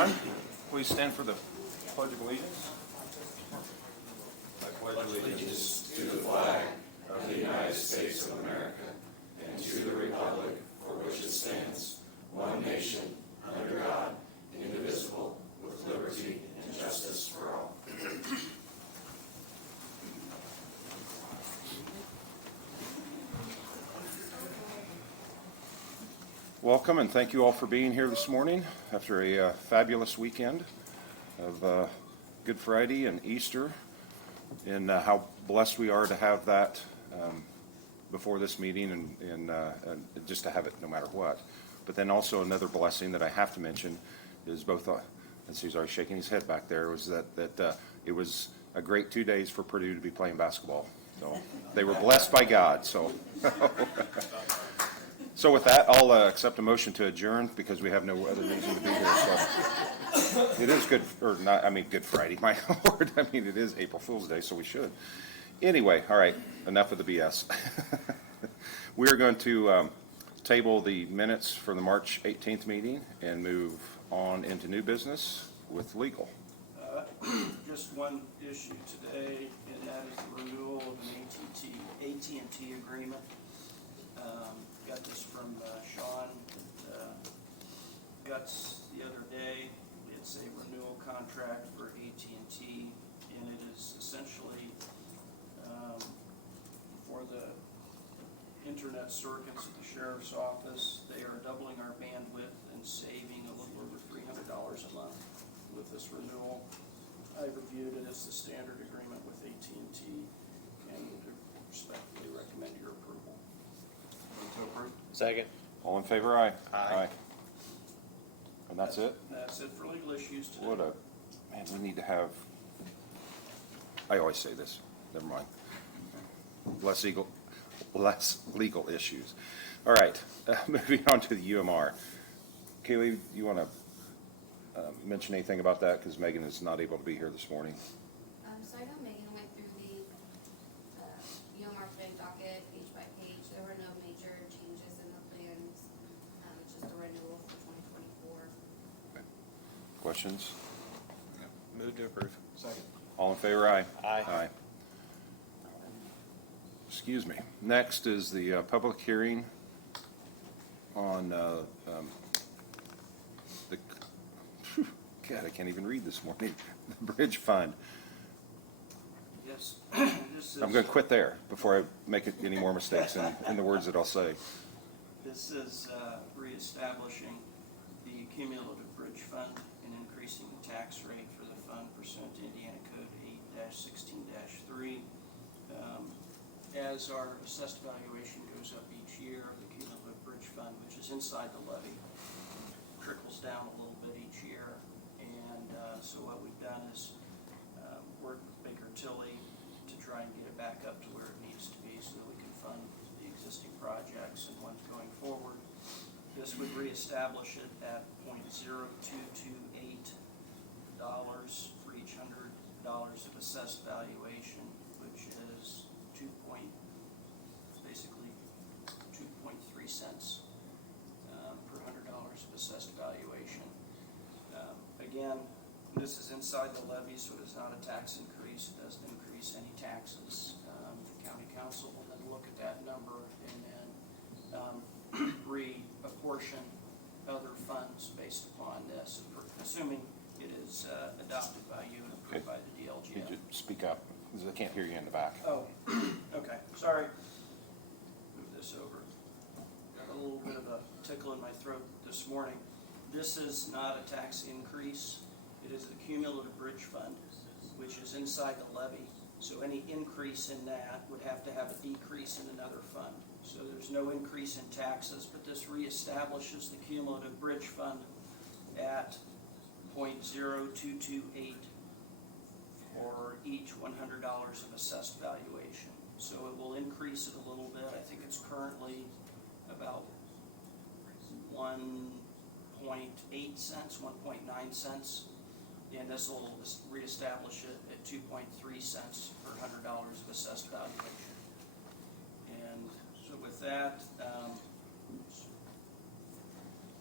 everyone. Please stand for the Pledge of Allegiance. I pledge allegiance to the flag of the United States of America and to the republic for which it stands, one nation, under God, indivisible, with liberty and justice for all. Welcome and thank you all for being here this morning after a fabulous weekend of Good Friday and Easter, and how blessed we are to have that before this meeting and just to have it no matter what. But then also another blessing that I have to mention is both, as he's already shaking his head back there, was that it was a great 2 days for Purdue to be playing basketball. So they were blessed by God. So with that, I'll accept a motion to adjourn because we have no other reason to be here. So it is good, or not, I mean, Good Friday, my Lord. I mean, it is April Fool's Day, so we should. Anyway, all right, enough of the BS. We are going to table the minutes for the March 18th meeting and move on into new business with legal. Just one issue today, and that is the renewal of an AT&T agreement. Got this from Sean Guts the other day. It's a renewal contract for AT&T, and it is essentially for the internet circuits at the sheriff's office. They are doubling our bandwidth and saving a little over $300 a month with this renewal. I reviewed it as the standard agreement with AT&T and would respectfully recommend your approval. To approve. Second. All in favor, aye? Aye. And that's it? That's it for legal issues today. What a, man, we need to have, I always say this, never mind. Less legal issues. All right, moving on to the UMR. Kaylee, you want to mention anything about that? Because Megan is not able to be here this morning. So I know Megan went through the UMR plan docket page by page. There were no major changes in the plans. It's just a renewal for 2024. Okay. Questions? Move to approve. Second. All in favor, aye? Aye. Aye. Excuse me. Next is the public hearing on the, God, I can't even read this morning, the bridge fund. Yes. This is, I'm going to quit there before I make any more mistakes in the words that I'll say. This is reestablishing the cumulative bridge fund and increasing the tax rate for the fund pursuant to Indiana Code 8-16-3. As our assessed valuation goes up each year, the cumulative bridge fund, which is inside the levy, trickles down a little bit each year. And so what we've done is work with Baker Tilly to try and get it back up to where it needs to be so that we can fund the existing projects and ones going forward. This would reestablish it at $0.0228 for each $100 of assessed valuation, which is basically 2.3 cents per $100 of assessed valuation. Again, this is inside the levy, so it is not a tax increase. It doesn't increase any taxes. The county council will then look at that number and then reapportion other funds based upon this, assuming it is adopted by you and approved by the DLGF. Could you speak up? Because I can't hear you in the back. Oh, okay, sorry. Move this over. Got a little bit of a tickle in my throat this morning. This is not a tax increase. It is the cumulative bridge fund, which is inside the levy. So any increase in that would have to have a decrease in another fund. So there's no increase in taxes, but this reestablishes the cumulative bridge fund at $0.0228 for each $100 of assessed valuation. So it will increase it a little bit. I think it's currently about 1.8 cents, 1.9 cents. And this will reestablish it at 2.3 cents per $100 of assessed valuation. And so with that,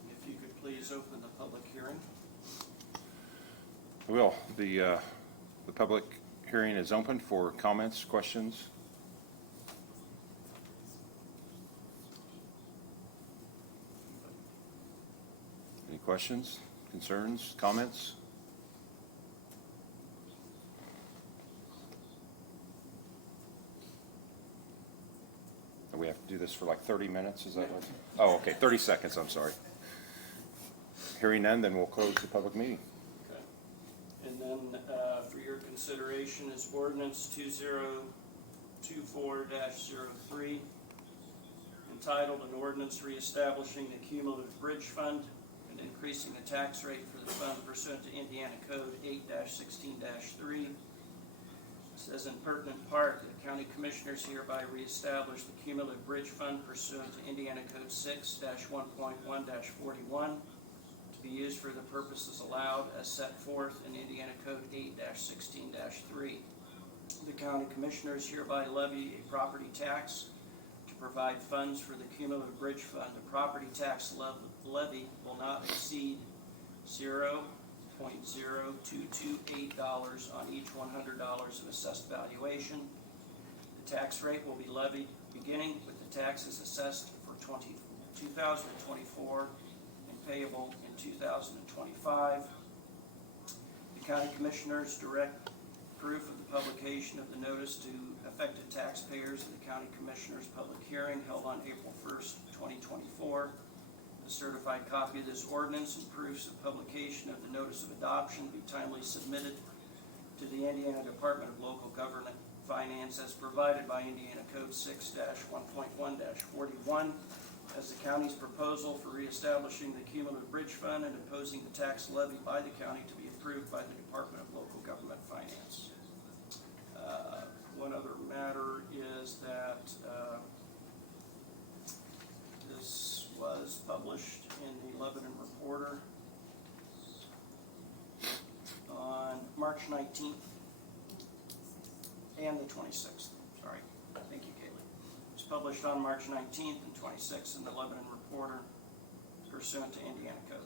if you could please open the public hearing. Will, the public hearing is open for comments, questions. Any questions, concerns, comments? We have to do this for like 30 minutes, is that what? Oh, okay, 30 seconds, I'm sorry. Hearing none, then we'll close the public meeting. Okay. And then, for your consideration is ordinance 2024-03, entitled an ordinance reestablishing the cumulative bridge fund and increasing the tax rate for the fund pursuant to Indiana Code 8-16-3. Says in pertinent part, the county commissioners hereby reestablish the cumulative bridge fund pursuant to Indiana Code 6-1.1-41 to be used for the purposes allowed as set forth in Indiana Code 8-16-3. The county commissioners hereby levy a property tax to provide funds for the cumulative bridge fund. The property tax levy will not exceed $0.0228 on each $100 of assessed valuation. The tax rate will be levied beginning with the taxes assessed for 2024 and payable in 2025. The county commissioners direct proof of the publication of the notice to affected taxpayers in the county commissioners' public hearing held on April 1st, 2024. A certified copy of this ordinance and proofs of publication of the notice of adoption be timely submitted to the Indiana Department of Local Government Finance as provided by Indiana Code 6-1.1-41 as the county's proposal for reestablishing the cumulative bridge fund and imposing the tax levied by the county to be approved by the Department of Local Government Finance. One other matter is that this was published in the Lebanon Reporter on March 19th and the 26th. Sorry. Thank you, Kaylee. It was published on March 19th and 26th in the Lebanon Reporter pursuant to Indiana Code.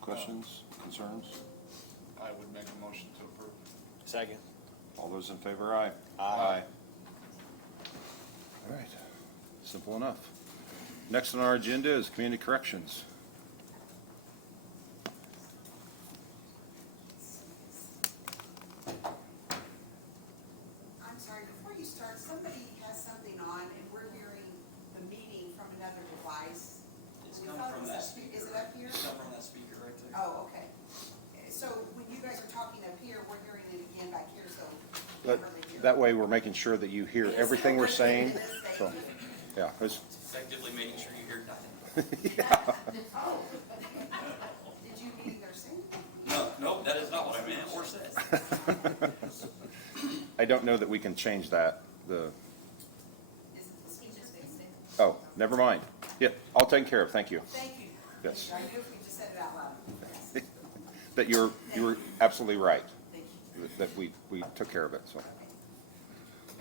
Questions, concerns? I would make a motion to approve. Second. All those in favor, aye. Aye. All right, simple enough. Next on our agenda is community corrections. I'm sorry, before you start, somebody has something on and we're hearing the meeting from another device. It's We come thought it from was that up- speaker. Is it up here? It's come from that speaker right there. Oh, okay. So when you guys are talking up here, we're hearing it again back here, so. That, can't really hear. that way we're making sure that you hear everything we're saying. So, yeah, it's, Effectively making sure you hear nothing. Oh. Did you mean they're saying? No, that is not what I meant or said. I don't know that we can change that, Is it the speech? oh, never mind. Yeah, all taken care of, thank you. Thank you. Yes. I knew if we just said it out loud. Yes. That you were absolutely right, Thank you. that we took care of it, so.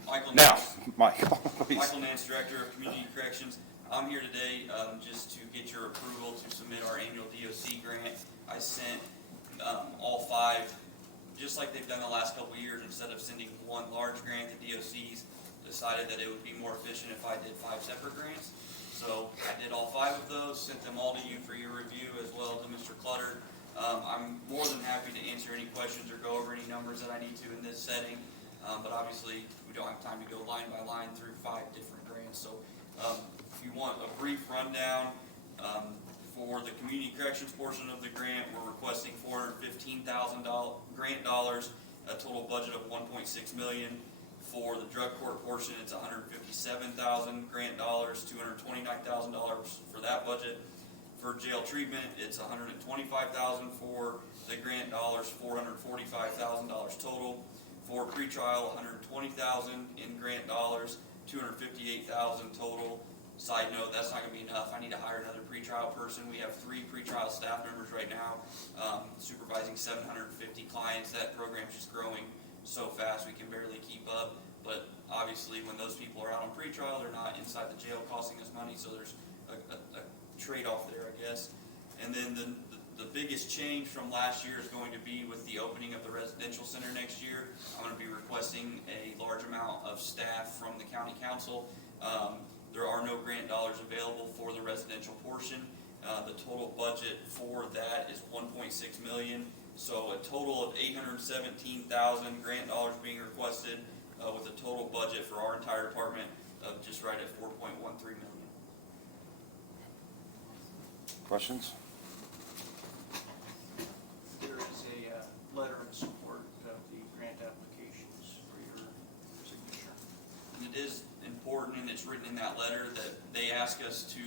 Michael Now, Nance, Michael, please. Michael Nance, Director of Community Corrections. I'm here today just to get your approval to submit our annual DOC grant. I sent all five, just like they've done the last couple of years. Instead of sending one large grant, the DOCs decided that it would be more efficient if I did 5 separate grants. So I did all 5 of those, sent them all to you for your review, as well to Mr. Clutter. I'm more than happy to answer any questions or go over any numbers that I need to in this setting. But obviously, we don't have time to go line by line through 5 different grants. So if you want a brief rundown, for the community corrections portion of the grant, we're requesting $415,000 grant dollars, a total budget of $1.6 million. For the drug court portion, it's $157,000 grant dollars, $229,000 for that budget. For jail treatment, it's $125,000 for the grant dollars, $445,000 total. For pretrial, $120,000 in grant dollars, $258,000 total. Side note, that's not going to be enough. I need to hire another pretrial person. We have 3 pretrial staff members right now, supervising 750 clients. That program's just growing so fast we can barely keep up. but obviously when those people are out on pretrial, they're not inside the jail costing us money, so there's a trade-off there, I guess. And then the biggest change from last year is going to be with the opening of the residential center next year. I'm going to be requesting a large amount of staff from the county council. There are no grant dollars available for the residential portion. The total budget for that is $1.6 million. So a total of $817,000 grant dollars being requested, with a total budget for our entire department of just right at $4.13 million. Questions? There is a letter in support of the grant applications for your signature. And it is important, and it's written in that letter, that they ask us to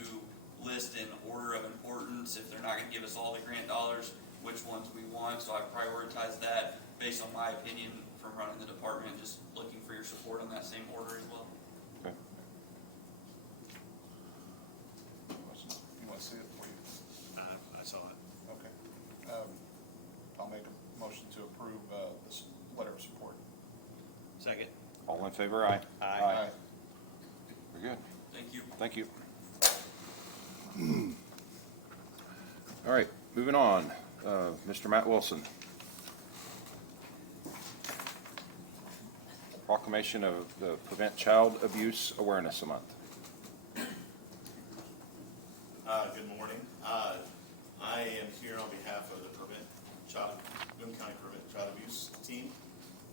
list in order of importance, if they're not going to give us all the grant dollars, which ones we want. So I prioritize that based on my opinion from running the department, just looking for your support on that same order as well. Okay. Questions? You want to see it before you? I saw it. Okay. I'll make a motion to approve this letter of support. Second. All in favor? Aye. Aye. Very good. Thank you. Thank you. All right, moving on. Mr. Matt Wilson. Proclamation of the Prevent Child Abuse Awareness Month. Good morning. I am here on behalf of the Boone County Prevent Child Abuse team.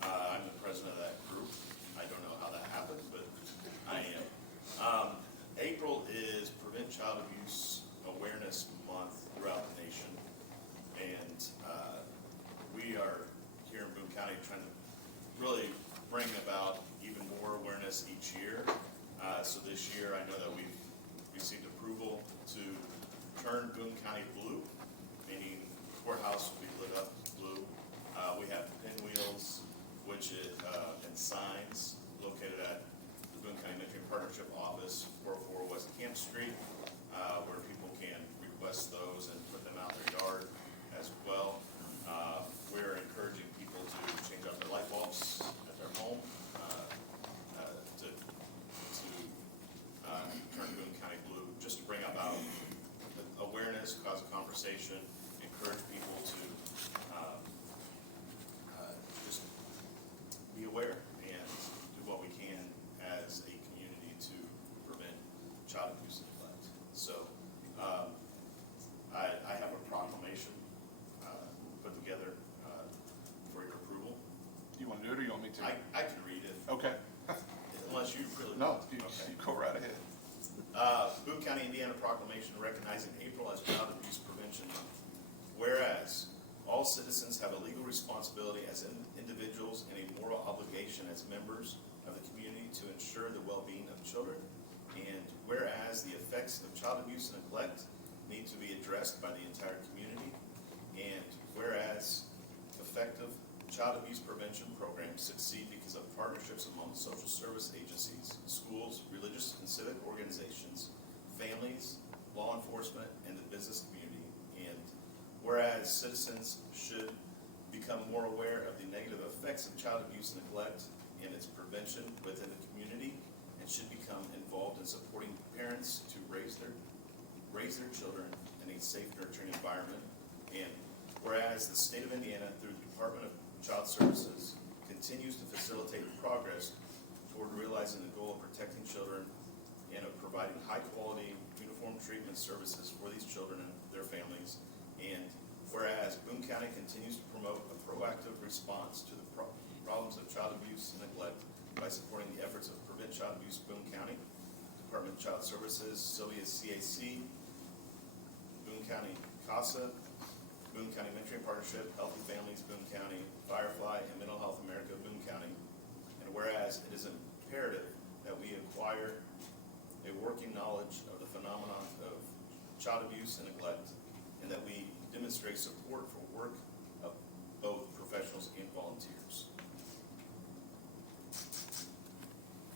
I'm the president of that group. I don't know how that happened, but I am. April is Prevent Child Abuse Awareness Month throughout the nation. And we are here in Boone County trying to really bring about even more awareness each year. So this year, I know that we've received approval to turn Boone County blue, meaning courthouse will be lit up blue. We have pinwheels, and signs located at the Boone County Mentoring Partnership Office, 404 West Camp Street, where people can request those and put them out in their yard as well. We're encouraging people to change out their light bulbs at their home to turn Boone County blue, just to bring about awareness, cause a conversation, encourage people to just be aware and do what we can as a community to prevent child abuse and neglect. So I have a proclamation put together for your approval. You want to do it or you want me to? I can read it, Okay. unless you really No, want. you Okay. go right ahead. Boone County, Indiana proclamation recognizing April as Child Abuse Prevention Month. Whereas all citizens have a legal responsibility as individuals and a moral obligation as members of the community to ensure the well-being of children. And whereas the effects of child abuse and neglect need to be addressed by the entire community. And whereas effective child abuse prevention programs succeed because of partnerships among social service agencies, schools, religious and civic organizations, families, law enforcement, and the business community. And whereas citizens should become more aware of the negative effects of child abuse and neglect and its prevention within the community, and should become involved in supporting parents to raise their children in a safe, nurturing environment. And whereas the state of Indiana, through the Department of Child Services, continues to facilitate progress toward realizing the goal of protecting children and of providing high-quality, uniform treatment services for these children and their families. And whereas Boone County continues to promote a proactive response to the problems of child abuse and neglect by supporting the efforts of Prevent Child Abuse Boone County, Department of Child Services, Sylvia's CAC, Boone County CASA, Boone County Mentoring Partnership, Healthy Families Boone County, Firefly, and Mental Health America Boone County. And whereas it is imperative that we acquire a working knowledge of the phenomenon of child abuse and neglect, and that we demonstrate support for work of both professionals and volunteers.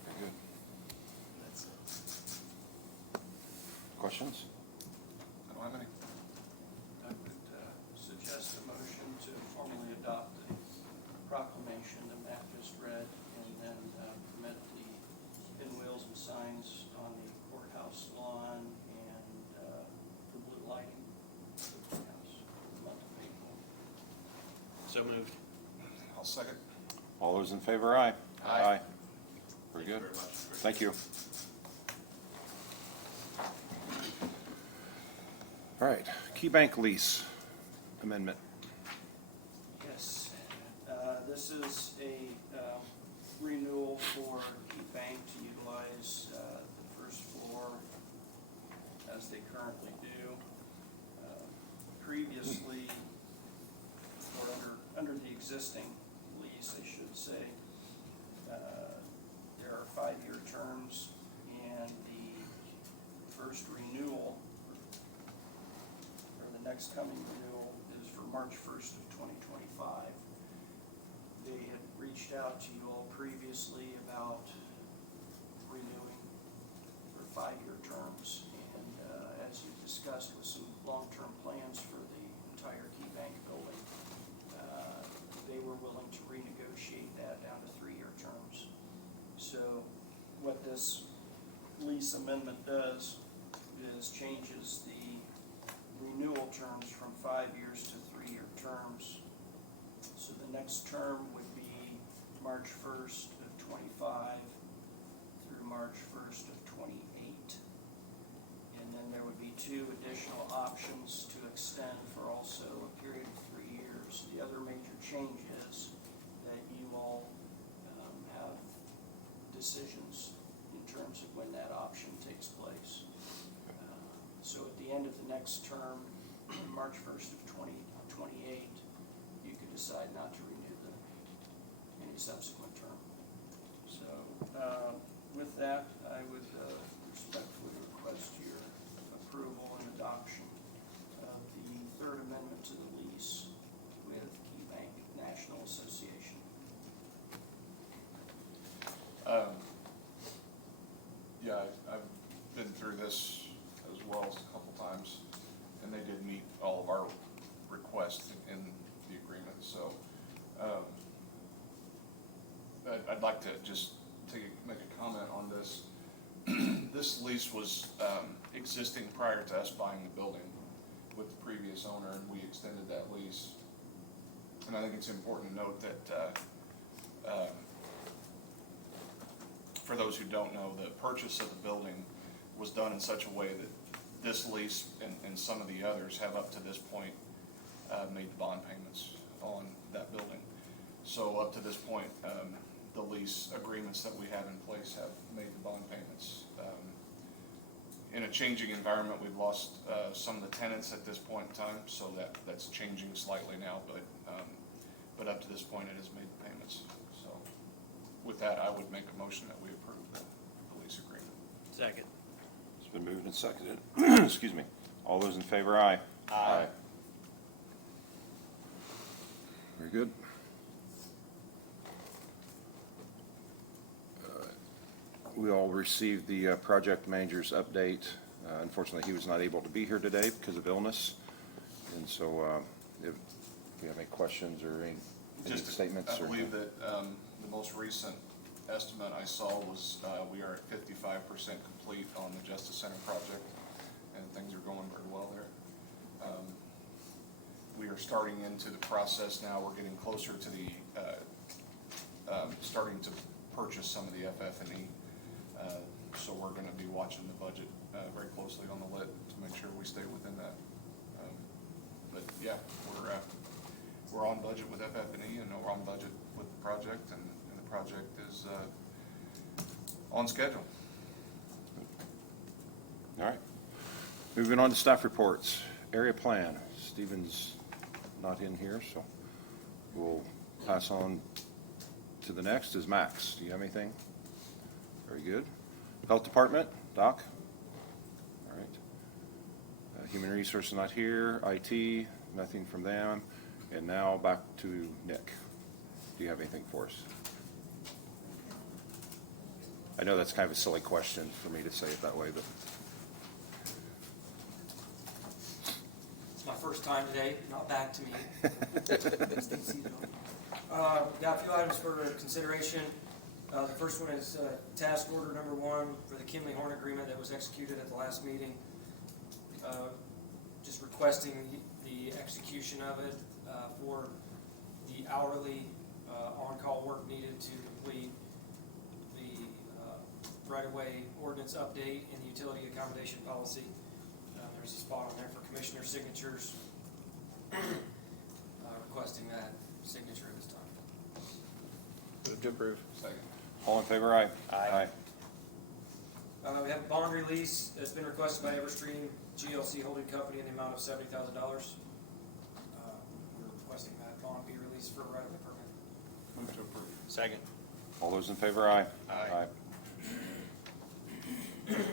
Very good. And that's it. Questions? I don't have any. I would suggest a motion to formally adopt the proclamation that Matt just read, and then commence So moved. I'll second. All those in favor, aye. Aye. Very Thank you good. very much. Thank you. All right, Key Bank lease amendment. Yes, this is a renewal for Key Bank to utilize the first floor as they currently do. Previously, or under the existing lease, I should say, there are 5-year terms, and the first renewal, or the next coming renewal, is for March 1st of 2025. They had reached out to you all previously about renewing for 5-year terms, and as you discussed with some long-term plans for the entire Key Bank building, they were willing to renegotiate that down to 3-year terms. So what this lease amendment does is changes the renewal terms from 5 years to 3-year terms. So the next term would be March 1st of 25 through March 1st of 28. And then there would be 2 additional options to extend for also a period of 3 years. The other major change is that you all have decisions in terms of when that option takes place. So at the end of the next term, March 1st of 2028, you could decide not to renew any subsequent term. So with that, I would respectfully request your approval and adoption of the third amendment to the lease with Key Bank National Association. Yeah, I've been through this as well as a couple times, and they did meet all of our requests in the agreement, so, I'd like to just make a comment on this. This lease was, existing prior to us buying the building with the previous owner, and we extended that lease. And I think it's important to note that, for those who don't know, the purchase of the building was done in such a way that this lease and some of the others have up to this point made the bond payments on that building. So up to this point, the lease agreements that we have in place have made the bond payments. In a changing environment, we've lost some of the tenants at this point in time, so that's changing slightly now, but up to this point, it has made the payments. So with that, I would make a motion that we approve the lease agreement. Second. It's been moved and seconded. Excuse me. All those in favor, aye. Aye. Very good. We all received the project manager's update. Unfortunately, he was not able to be here today because of illness. And so if you have any questions or any statements? I believe that the most recent estimate I saw was we are at 55% complete on the Justice Center project, and things are going very well there. We are starting into the process now. We're getting closer to the starting to purchase some of the FF&E. So we're going to be watching the budget very closely on the lit to make sure we stay within that. But yeah, we're on budget with FF&E, and we're on budget with the project, and the project is on schedule. All right. Moving on to staff reports. Area plan. Stephen's not in here, so we'll pass on to the next. Is Max. Do you have anything? Very good. Health Department, Doc? All right. Human Resources not here. IT, nothing from them. And now back to Nick. Do you have anything for us? I know that's kind of a silly question for me to say it that way, but It's my first time today, not back to me. Got a few items for consideration. The first one is task order number 1 for the Kimley Horn agreement that was executed at the last meeting. Just requesting the execution of it for the hourly on-call work needed to complete the right-of-way ordinance update and the utility accommodation policy. There's a spot on there for commissioner signatures, requesting that signature at this time. Move to approve. Second. All in favor, aye? Aye. We have a bond release that's been requested by Everstream GLC Holding Company in the amount of $70,000. We're requesting that bond be released for right-of-way permit. Move to approve. Second. All those in favor, aye? Aye.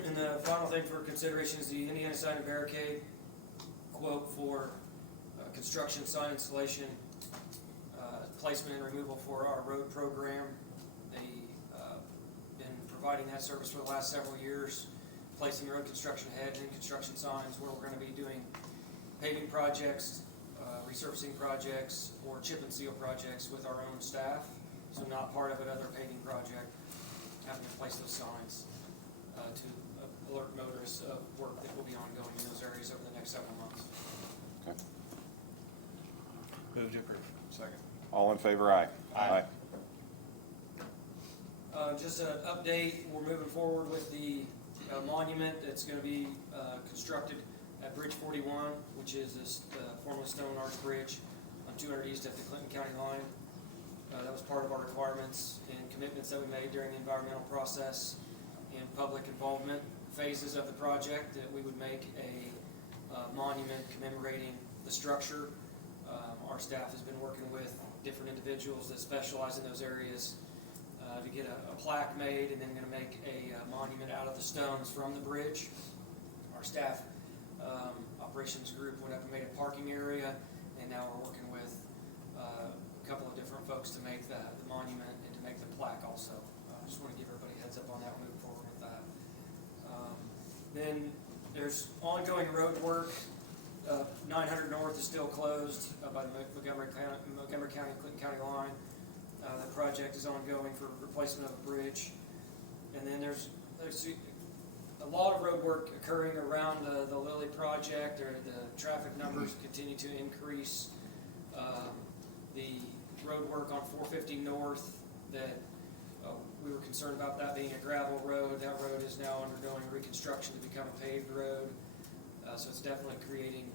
And the final thing for consideration is the Indiana Sign and Barricade quote for construction sign installation, placement and removal for our road program. They've been providing that service for the last several years, placing road construction ahead and construction signs where we're going to be doing paving projects, resurfacing projects, or chip and seal projects with our own staff. So not part of another paving project, having to place those signs to alert motorists of work that will be ongoing in those areas over the next several months. Okay. Move to approve. Second. All in favor, aye? Aye. Just an update, we're moving forward with the monument that's going to be constructed at Bridge 41, which is this former Stone Arch Bridge on 200 East at the Clinton County line. That was part of our requirements and commitments that we made during the environmental process and public involvement phases of the project, that we would make a monument commemorating the structure. Our staff has been working with different individuals that specialize in those areas to get a plaque made, and then going to make a monument out of the stones from the bridge. Our staff operations group went up and made a parking area, and now we're working with a couple of different folks to make the monument and to make the plaque also. I just want to give everybody a heads up on that, moving forward with that. Then there's ongoing road work. 900 North is still closed by the Montgomery County, Clinton County line. The project is ongoing for replacement of a bridge. And then there's a lot of road work occurring around the Lilly project, or the traffic numbers continue to increase. The road work on 450 North, that we were concerned about that being a gravel road. That road is now undergoing reconstruction to become a paved road. So it's definitely creating,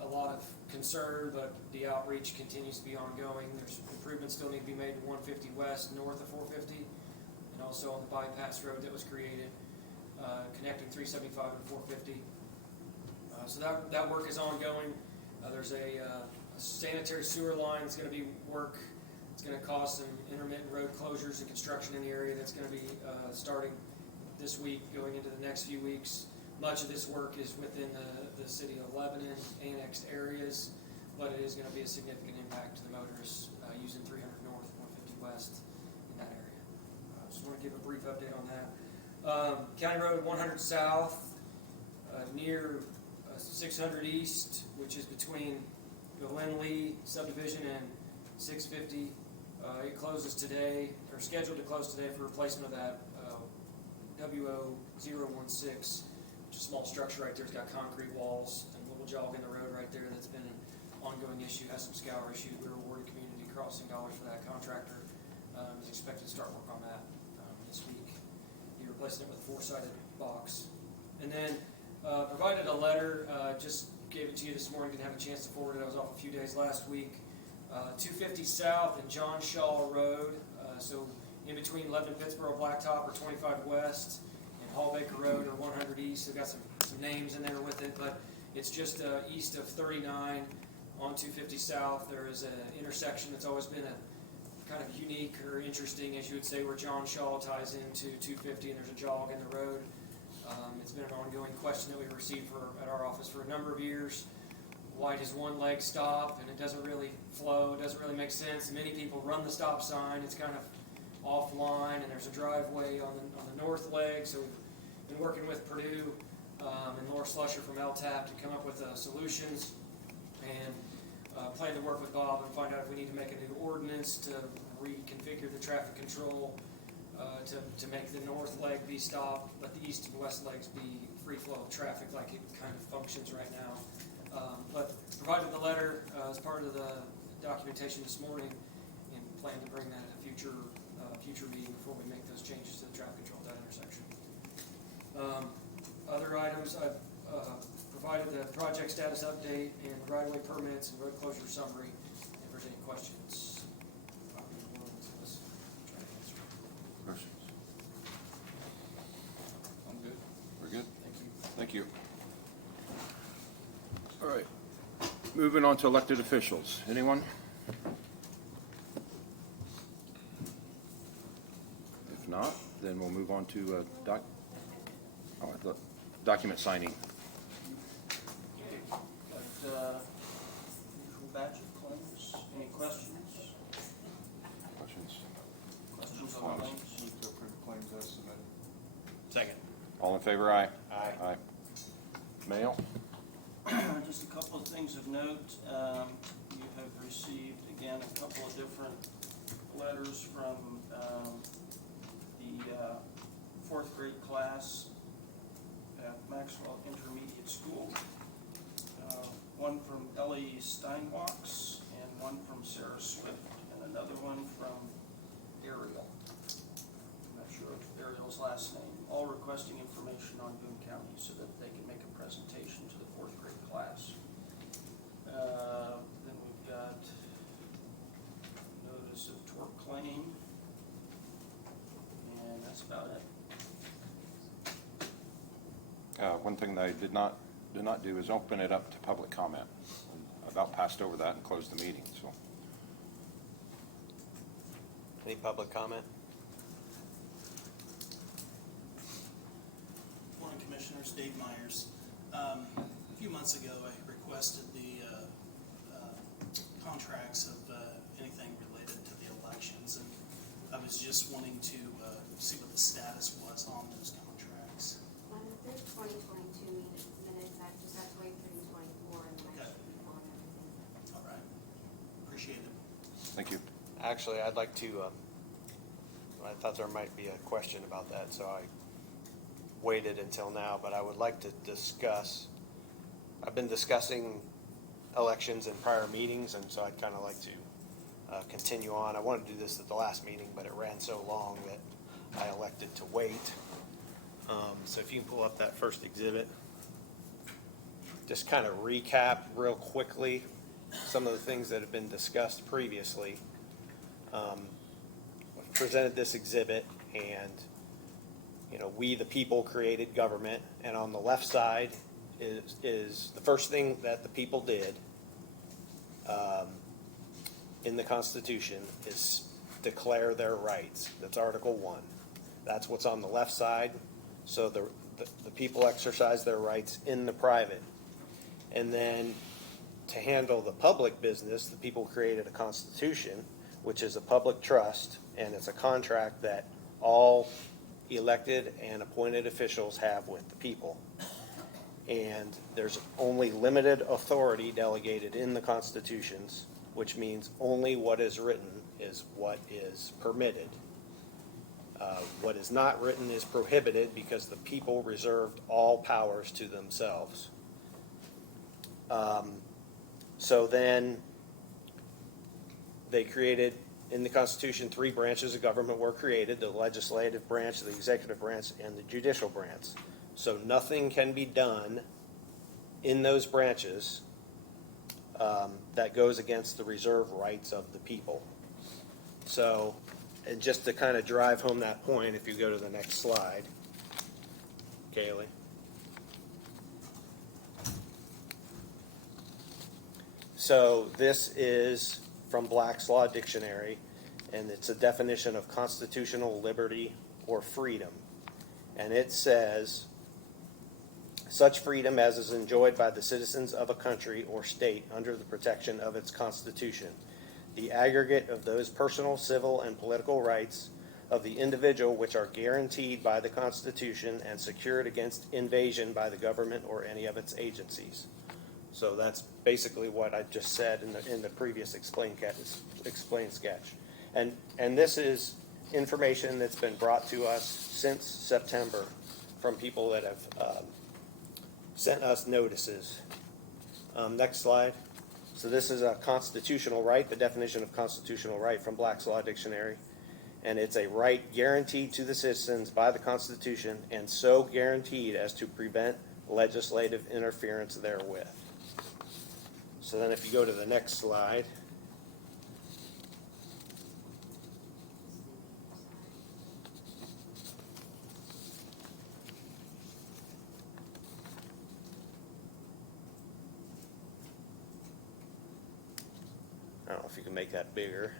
a lot of concern, but the outreach continues to be ongoing. There's improvements still need to be made to 150 West, north of 450, and also on the bypass road that was created, connecting 375 and 450. So that work is ongoing. There's a sanitary sewer line that's going to be work. It's going to cause some intermittent road closures and construction in the area that's going to be starting this week, going into the next few weeks. Much of this work is within the city of Lebanon annexed areas, but it is going to be a significant impact to the motorists using 300 North, 150 West in that area. Just want to give a brief update on that. County Road 100 South, near 600 East, which is between the Lynn Lee subdivision and 650. It closes today, or scheduled to close today for replacement of that WO016. Which is a small structure right there. It's got concrete walls and a little jog in the road right there that's been an ongoing issue, has some scour issues. We were awarded community crossing dollars for that. Contractor is expected to start work on that this week. He replacing it with a 4-sided box. And then provided a letter, just gave it to you this morning, didn't have a chance to forward it. I was off a few days last week. 250 South and John Shaw Road, so in between Lebanon, Pittsboro, Blacktop, or 25 West, Hall Baker Road, or 100 East. They've got some names in there with it, but it's just east of 39 on 250 South. There is an intersection that's always been a kind of unique or interesting, as you would say, where John Shaw ties into 250, and there's a jog in the road. It's been an ongoing question that we've received at our office for a number of years. Why does one leg stop and it doesn't really flow? It doesn't really make sense. Many people run the stop sign. It's kind of offline, and there's a driveway on the north leg, so we've been working with Purdue and Laura Slusher from LTAP to come up with solutions, and plan to work with Bob and find out if we need to make a new ordinance to reconfigure the traffic control to make the north leg be stopped, but the east and west legs be free flow of traffic like it kind of functions right now. But provided the letter as part of the documentation this morning and plan to bring that at a future meeting before we make those changes to the traffic control at that intersection. Other items, I've provided the project status update and right-of-way permits and road closure summary. If there's any questions, I'll be willing to try to answer. Questions? I'm good. We're good? Thank you. Thank you. All right. Moving on to elected officials. Anyone? If not, then we'll move on to document signing. Got usual batch of claims. Any questions? Questions? Questions on claims? Move to approve claims as submitted. Second. All in favor, aye? Aye. Aye. Mail? Just a couple of things of note. You have received, again, a couple of different letters from the fourth grade class at Maxwell Intermediate School. One from Ellie Steinwachs and one from Sarah Swift and another one from Ariel. I'm not sure of Ariel's last name. All requesting information on Boone County so that they can make a presentation to the fourth grade class. Then we've got notice of tort claim, and that's about it. One thing that I did not do is open it up to public comment. I about passed over that and closed the meeting, so. Any public comment? Morning, Commissioners. Dave Myers. A few months ago, I requested the contracts of anything related to the elections, and I was just wanting to see what the status was on those contracts. There's 2022 minutes, I just have to wait through 24 and then I Okay. should be on everything. All right. Appreciate it. Thank you. Actually, I'd like to, I thought there might be a question about that, so I waited until now, but I would like to discuss, I've been discussing elections in prior meetings, and so I'd kind of like to continue on. I wanted to do this at the last meeting, but it ran so long that I elected to wait. So if you can pull up that first exhibit. Just kind of recap real quickly some of the things that have been discussed previously. I've presented this exhibit, and we the people created government, and on the left side is the first thing that the people did in the Constitution is declare their rights. That's Article 1. That's what's on the left side. So the people exercise their rights in the private. And then to handle the public business, the people created a constitution, which is a public trust, and it's a contract that all elected and appointed officials have with the people. And there's only limited authority delegated in the constitutions, which means only what is written is what is permitted. What is not written is prohibited because the people reserved all powers to themselves. So then they created, in the Constitution, 3 branches of government were created: the legislative branch, the executive branch, and the judicial branch. So nothing can be done in those branches that goes against the reserved rights of the people. So, and just to kind of drive home that point, if you go to the next slide, Kaylee. So this is from Black's Law Dictionary, and it's a definition of constitutional liberty or freedom. And it says, such freedom as is enjoyed by the citizens of a country or state under the protection of its constitution. The aggregate of those personal, civil, and political rights of the individual which are guaranteed by the Constitution and secured against invasion by the government or any of its agencies. So that's basically what I just said in the previous explain sketch. And this is information that's been brought to us since September from people that have sent us notices. Next slide. So this is a constitutional right, the definition of constitutional right from Black's Law Dictionary. And it's a right guaranteed to the citizens by the Constitution and so guaranteed as to prevent legislative interference therewith. So then if you go to the next slide. I don't know if you can make that bigger.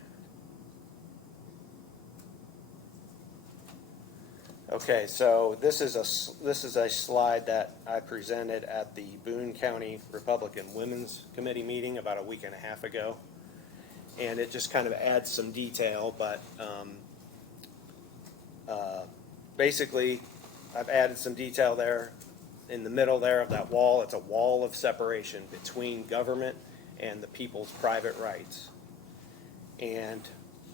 Okay, so this is a slide that I presented at the Boone County Republican Women's Committee meeting about a week and a half ago. And it just kind of adds some detail, but basically I've added some detail there. In the middle there of that wall, it's a wall of separation between government and the people's private rights. And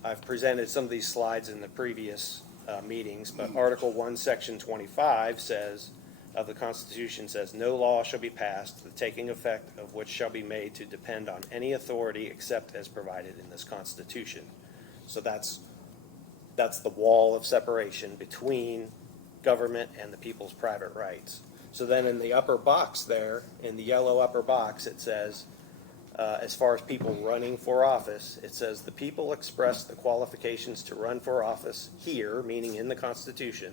I've presented some of these slides in the previous meetings, but Article 1, Section 25 says, of the Constitution says, no law shall be passed, the taking effect of which shall be made to depend on any authority except as provided in this Constitution. So that's the wall of separation between government and the people's private rights. So then in the upper box there, in the yellow upper box, it says, as far as people running for office, it says the people express the qualifications to run for office here, meaning in the Constitution,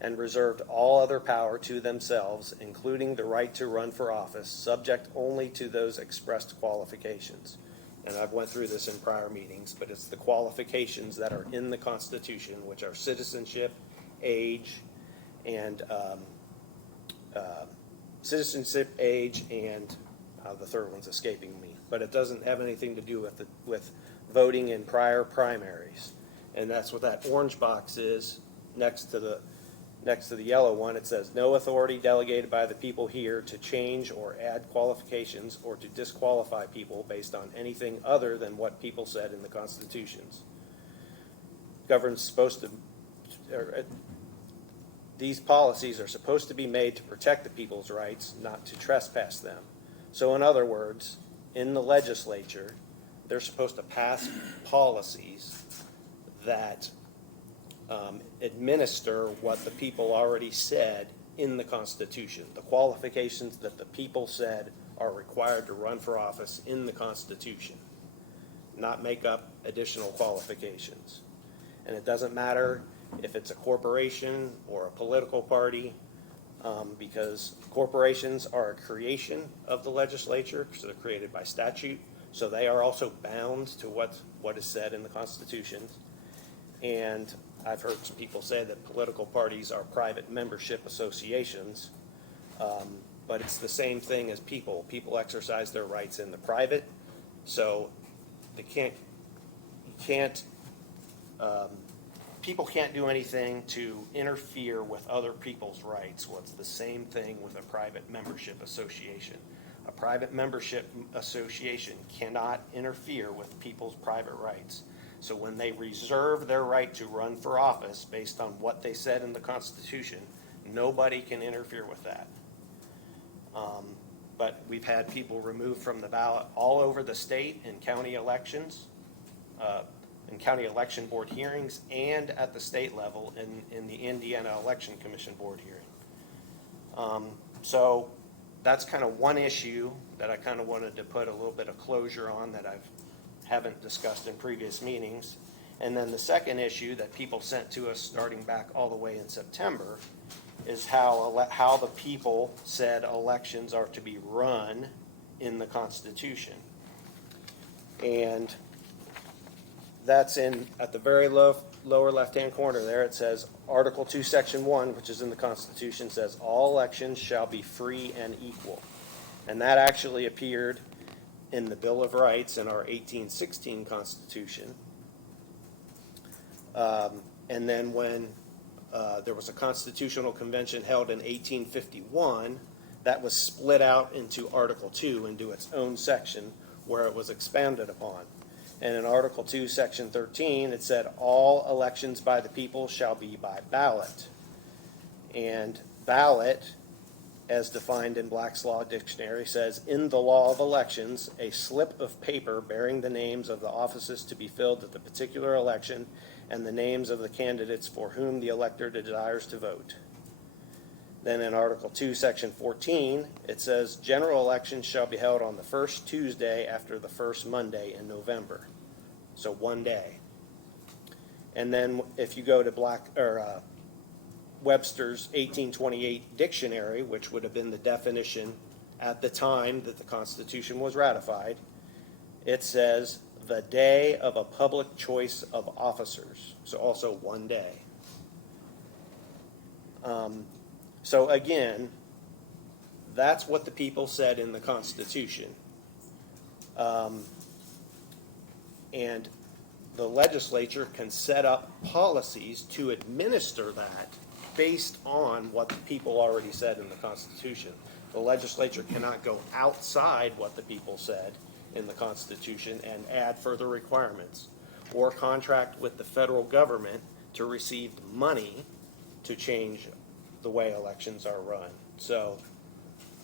and reserved all other power to themselves, including the right to run for office, subject only to those expressed qualifications. And I've went through this in prior meetings, but it's the qualifications that are in the Constitution, which are citizenship, age, and the third one's escaping me. But it doesn't have anything to do with voting in prior primaries. And that's what that orange box is next to the yellow one. It says, no authority delegated by the people here to change or add qualifications or to disqualify people based on anything other than what people said in the constitutions. Government's supposed to, these policies are supposed to be made to protect the people's rights, not to trespass them. So in other words, in the legislature, they're supposed to pass policies that administer what the people already said in the Constitution, the qualifications that the people said are required to run for office in the Constitution, not make up additional qualifications. And it doesn't matter if it's a corporation or a political party, because corporations are a creation of the legislature, because they're created by statute, so they are also bound to what is said in the Constitution. And I've heard some people say that political parties are private membership associations, but it's the same thing as people. People exercise their rights in the private, so they people can't do anything to interfere with other people's rights. Well, it's the same thing with a private membership association. A private membership association cannot interfere with people's private rights. So when they reserve their right to run for office based on what they said in the Constitution, nobody can interfere with that. But we've had people removed from the ballot all over the state in county elections, in county election board hearings, and at the state level in the Indiana Election Commission board hearing. So that's kind of one issue that I kind of wanted to put a little bit of closure on that I haven't discussed in previous meetings. And then the second issue that people sent to us starting back all the way in September is how the people said elections are to be run in the Constitution. And that's at the very lower left-hand corner there. It says Article 2, Section 1, which is in the Constitution, says all elections shall be free and equal. And that actually appeared in the Bill of Rights in our 1816 Constitution. And then when there was a constitutional convention held in 1851, that was split out into Article 2 into its own section where it was expanded upon. And in Article 2, Section 13, it said all elections by the people shall be by ballot. And ballot as defined in Black's Law Dictionary, says, in the law of elections, a slip of paper bearing the names of the offices to be filled at the particular election and the names of the candidates for whom the elector desires to vote. Then in Article 2, Section 14, it says, general elections shall be held on the first Tuesday after the first Monday in November. So 1 day. And then if you go to Webster's 1828 dictionary, which would have been the definition at the time that the Constitution was ratified, it says the day of a public choice of officers. So also 1 day. So again, that's what the people said in the Constitution. And the legislature can set up policies to administer that based on what the people already said in the Constitution. The legislature cannot go outside what the people said in the Constitution and add further requirements or contract with the federal government to receive money to change the way elections are run. So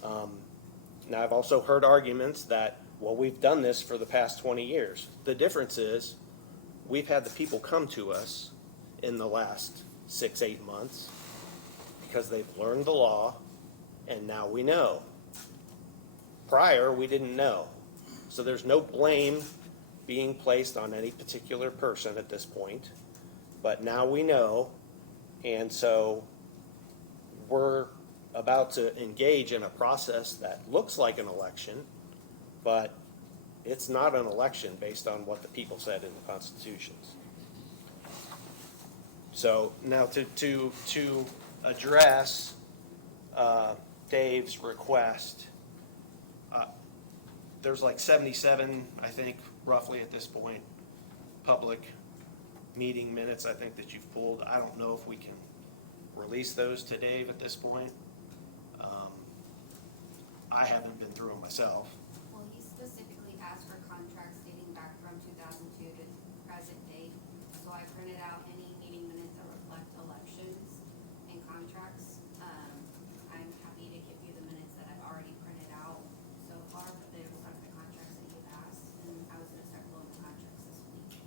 now I've also heard arguments that, well, we've done this for the past 20 years. The difference is we've had the people come to us in the last 6-8 months because they've learned the law, and now we know. Prior, we didn't know. So there's no blame being placed on any particular person at this point, but now we know, and so we're about to engage in a process that looks like an election, but it's not an election based on what the people said in the constitutions. So now to address Dave's request, there's like 77, I think, roughly at this point, public meeting minutes, I think, that you've pulled. I don't know if we can release those to Dave at this point. I haven't been through them myself. Well, he specifically asked for contracts dating back from 2002 to present date. So I printed out any meeting minutes that reflect elections and contracts. I'm happy to give you the minutes that I've already printed out so far, but they reflect the contracts that you've asked. And I was gonna start pulling the contracts this week.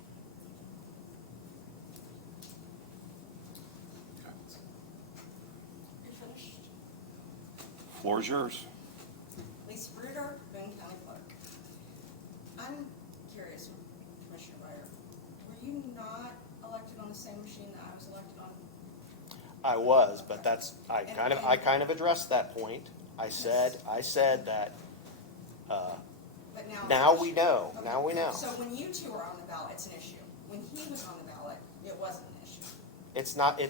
You're finished. Floor is yours. Lisa Bruder, Boone County Clerk. I'm curious, Commissioner Breyer, were you not elected on the same machine that I was elected on? I was, but I kind of addressed that point. I said that, But now we know, Okay. now we know. So when you two were on the ballot, it's an issue. When he was on the ballot, it wasn't an issue. It's not,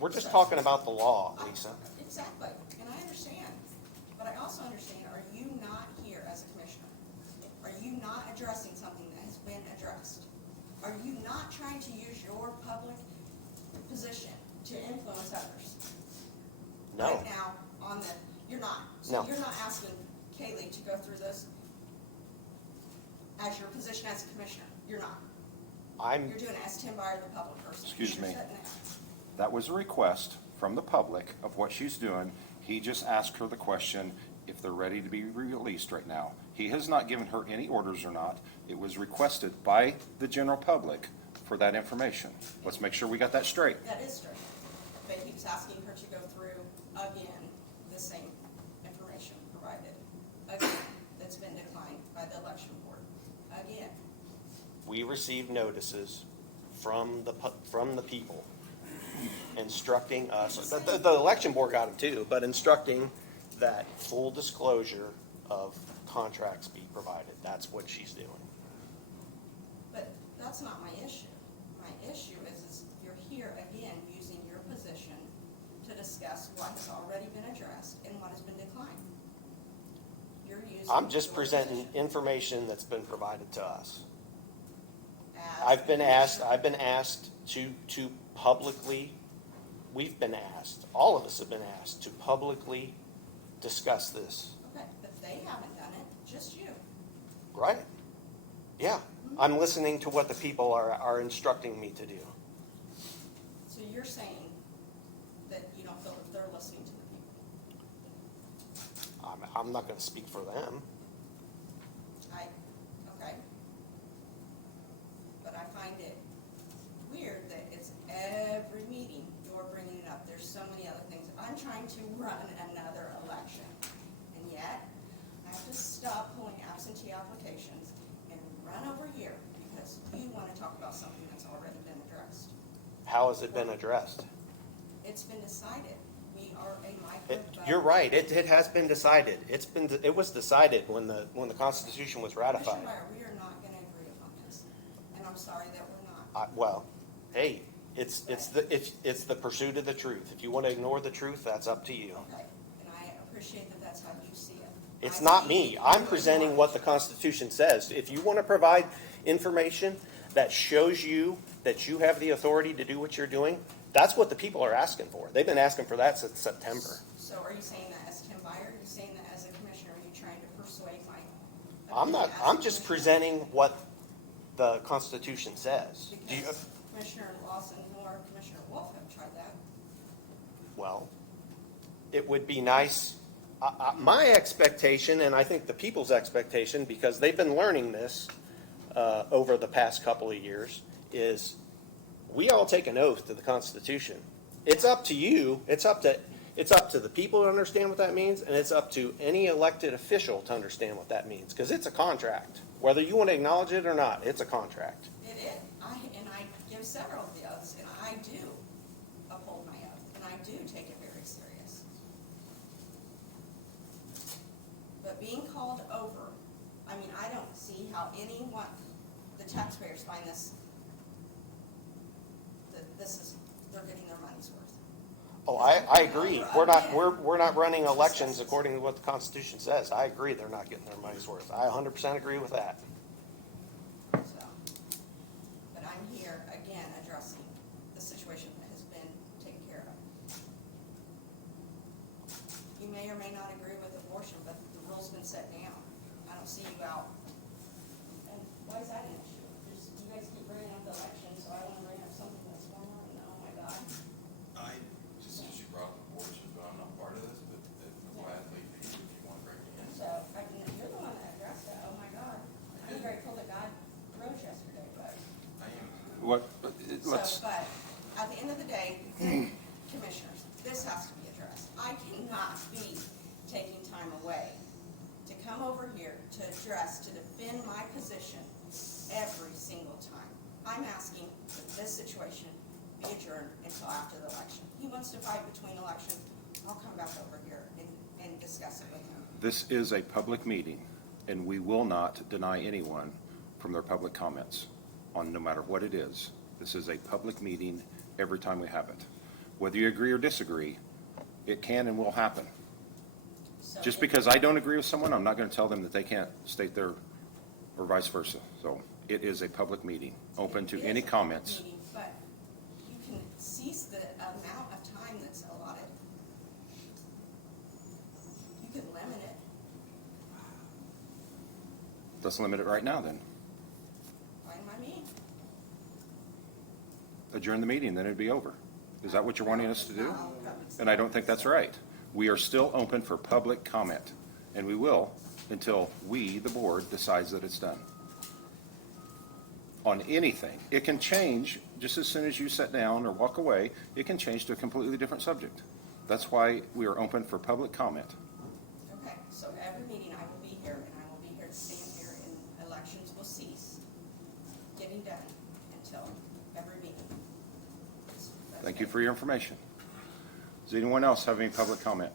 we're just talking about the law, Lisa. Exactly, and I understand. But I also understand, are you not here as a commissioner? Are you not addressing something that has been addressed? Are you not trying to use your public position to influence others? No. Right now, you're not. So No. you're not asking Kaylee to go through this as your position as a commissioner. You're not. You're doing it as Tim Byer, the public person. Excuse You're me. sitting there. That was a request from the public of what she's doing. He just asked her the question if they're ready to be released right now. He has not given her any orders or not. It was requested by the general public for that information. Let's make sure we got that straight. That is straight. But he was asking her to go through again the same information provided. Again, that's been declined by the election board. Again. We received notices from the people instructing us, the election board got them too, but instructing that full disclosure of contracts be provided. That's what she's doing. But that's not my issue. My issue is you're here again using your position to discuss what has already been addressed and what has been declined. You're using. I'm just your presenting position information that's been provided to us. as I've been asked commissioner. to publicly, we've been asked, all of us have been asked to publicly discuss this. Okay, but they haven't done it, just you. Right? Yeah. I'm listening to what the people are instructing me to do. So you're saying that you don't feel that they're listening to the people? I'm not gonna speak for them. Okay. But I find it weird that it's every meeting you're bringing it up. There's so many other things. I'm trying to run another election, and yet I have to stop pulling absentee applications and run over here because you want to talk about something that's already been addressed. How has it been addressed? It's been decided. We are a micro. You're right, it has been decided. It was decided when the Constitution was ratified. Commissioner Meyer, we are not going to agree upon this, and I'm sorry that we're not. Well, hey, it's the pursuit of the truth. If you want to ignore the truth, that's up to you. Okay, and I appreciate that that's how you see it. It's I not see me. you I'm as presenting one. what the Constitution says. If you want to provide information that shows you that you have the authority to do what you're doing, that's what the people are asking for. They've been asking for that since September. So are you saying that as Tim Byer? Are you saying that as a commissioner? Are you trying to persuade my? I'm not, opinion as a I'm just commissioner? presenting what the Constitution says. Do you, Because Commissioner Lawson or Commissioner Wolf have tried that. well, it would be nice, my expectation, and I think the people's expectation, because they've been learning this over the past couple of years, is we all take an oath to the Constitution. It's up to you, it's up to the people to understand what that means, and it's up to any elected official to understand what that means, because it's a contract. Whether you want to acknowledge it or not, it's a contract. It is. And I give several of the oaths, and I do uphold my oath, and I do take it very serious. But being called over, I mean, I don't see how anyone, the taxpayers find this, that this is, they're getting their money's worth. Oh, I agree. We're not running elections according to what the Constitution says. I agree they're not getting their money's worth. I 100% agree with that. So, but I'm here again addressing the situation that has been taken care of. You may or may not agree with abortion, but the rule's been set down. I don't see you out. And why is that an issue? You guys keep bringing up the election, so I want to bring up something that's going on, and oh my God. Just as you brought up abortion, but I'm not part of this, but gladly, if you want to bring me in. So, I mean, you're the one that addressed it, oh my God. I'm grateful that God rose yesterday, but. I am. What, So, let's, but at the end of the day, commissioners, this has to be addressed. I cannot be taking time away to come over here to address, to defend my position every single time. I'm asking that this situation be adjourned until after the election. He wants to fight between elections, I'll come back over here and discuss it with him. this is a public meeting, and we will not deny anyone from their public comments on no matter what it is. This is a public meeting every time we have it. Whether you agree or disagree, it can and will happen. So Just if- because I don't agree with someone, I'm not going to tell them that they can't state their, or vice versa. So it is a public meeting, open to It any is a comments. meeting, but you can cease the amount of time that's allotted. You can limit it. Let's limit it right now then. Fine by me. Adjourn the meeting, then it'd be over. Is that what you're wanting us to do? No. And I don't think that's right. We are still open for public comment, and we will until we, the board, decides that it's done. On anything. It can change just as soon as you sit down or walk away. It can change to a completely different subject. That's why we are open for public comment. Okay, so every meeting I will be here, and I will be here to stand here, and elections will cease getting done until every meeting. That's Thank you it. for your information. Does anyone else have any public comment?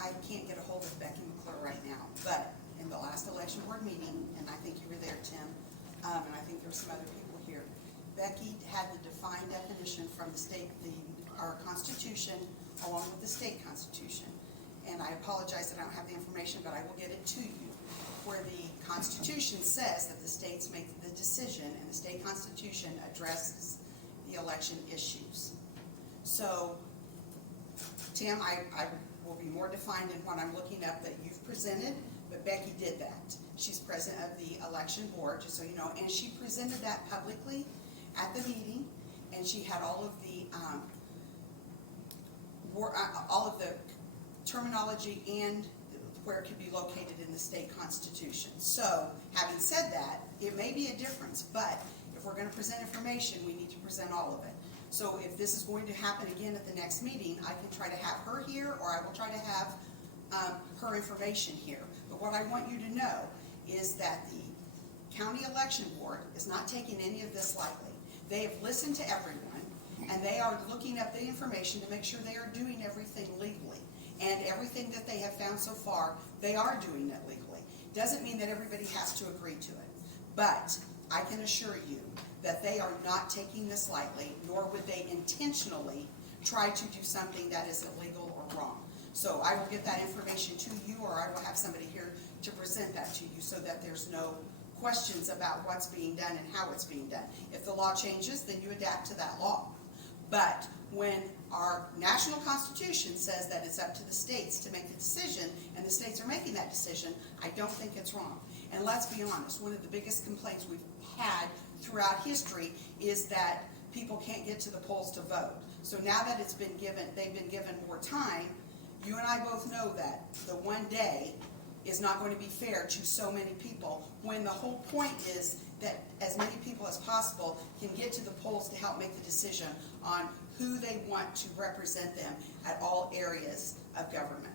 I can't get a hold of Becky McClure right now, but in the last election board meeting, and I think you were there, Tim, and I think there were some other people here, Becky had the defined definition from the state, our constitution, along with the state constitution. And I apologize that I don't have the information, but I will get it to you, where the constitution says that the states make the decision, and the state constitution addresses the election issues. So, Tim, I will be more defined in what I'm looking up that you've presented, but Becky did that. She's president of the election board, just so you know, and she presented that publicly at the meeting, and she had all of the terminology and where it could be located in the state constitution. So, having said that, it may be a difference, but if we're gonna present information, we need to present all of it. So if this is going to happen again at the next meeting, I can try to have her here, or I will try to have her information here. But what I want you to know is that the county election board is not taking any of this lightly. They have listened to everyone, and they are looking up the information to make sure they are doing everything legally. And everything that they have found so far, they are doing it legally. Doesn't mean that everybody has to agree to it. But I can assure you that they are not taking this lightly, nor would they intentionally try to do something that is illegal or wrong. So I will get that information to you, or I will have somebody here to present that to you so that there's no questions about what's being done and how it's being done. If the law changes, then you adapt to that law. But when our national constitution says that it's up to the states to make the decision, and the states are making that decision, I don't think it's wrong. And let's be honest, one of the biggest complaints we've had throughout history is that people can't get to the polls to vote. So now that they've been given more time, you and I both know that the one day is not going to be fair to so many people, when the whole point is that as many people as possible can get to the polls to help make the decision on who they want to represent them at all areas of government.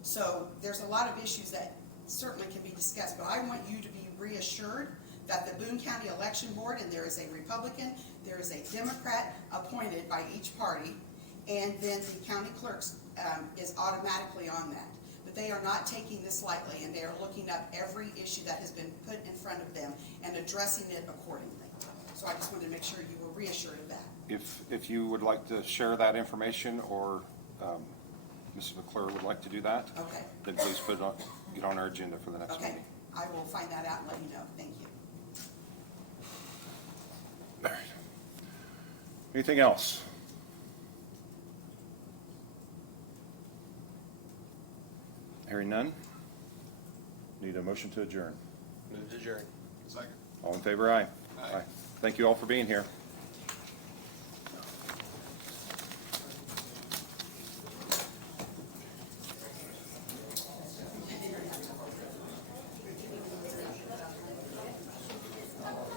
So there's a lot of issues that certainly can be discussed, but I want you to be reassured that the Boone County Election Board, and there is a Republican, there is a Democrat appointed by each party, and then the county clerks is automatically on that. But they are not taking this lightly, and they are looking up every issue that has been put in front of them and addressing it accordingly. So I just wanted to make sure you were reassured of that. If you would like to share that information, or Mrs. McClure would like to do that, Okay. then please get on our agenda for the next Okay, meeting. I will find that out and let you know. Thank you. All right. Anything else? Hearing none? Need a motion to adjourn. Move to adjourn. Second. All in favor, aye. Aye. Thank you all for being here.